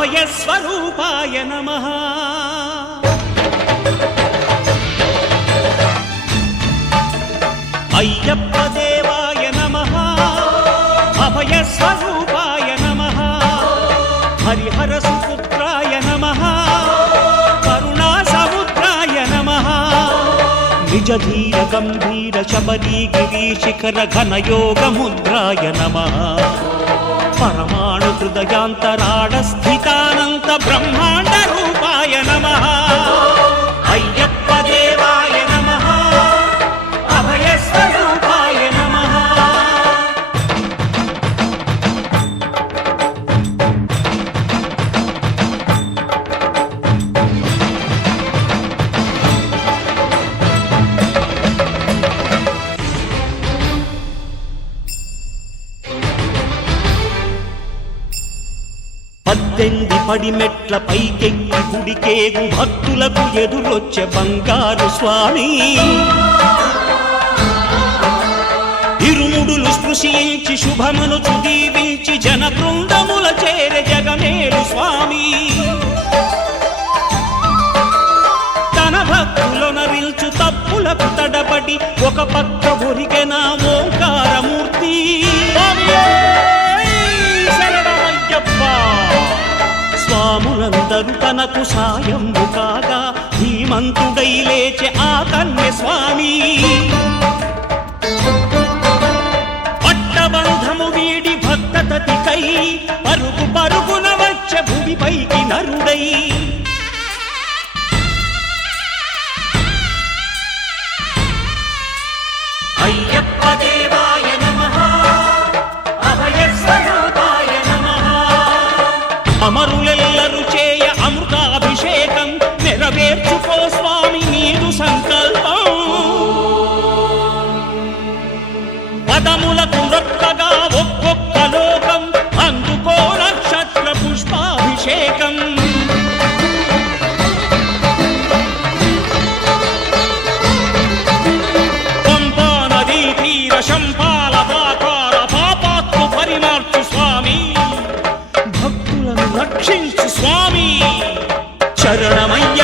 అభయస్వరూపాయ నమః అయ్యప్ప దేవాయ నమః అభయస్వరూపాయ నమః హరిహర సుపుత్రాయ నమః కరుణా సముద్రాయ నమః నిజ ధీర గంభీర శబరీ గిరి శిఖర ఘనయోగ ముద్రాయ నమః పరమాణు హృదయాంతరాళ స్థితానంత బ్రహ్మాండ రూపాయ నమః అయ్యప్ప దేవాయ నమః అభయస్వరూపాయ నమః పద్దెంది పడిమెట్ల పైకెక్కి గుడికేగు భక్తులకు ఎదురొచ్చే బంగారు స్వామి ఇరుముడులు స్పృశించి శుభమును దీవించి జన బృందముల చేరే జగమేలు స్వామి తన భక్తులొనరిల్చు తప్పులకు తడబడి ఒక పక్క ఒరిగెన ఓంకారమూర్తి స్వాములందరూ తనకు సాయము కాగా ధీమంతుడై లేచే ఆ కన్య స్వామి పట్టబంధము వీడి భక్తతతికై పరుగు పరుగున వచ్చే భూమిపైకి నరుడై అయ్యప్ప దేవాయ నమః అభయస్వరూపాయ నమః అమరులెల్లరు చేయ అమృతాభిషేకం నెరవేర్చుకో స్వామి నీదు సంకల్పం పదములకు రొక్కగా ఒక్కొక్క లోకం అందుకో నక్షత్ర పుష్పాభిషేకం పంపా నదీ తీర శంపాల పాతాల పాపాత్మ పరిమార్చు స్వామి రక్షించు స్వామి శరణమయ్య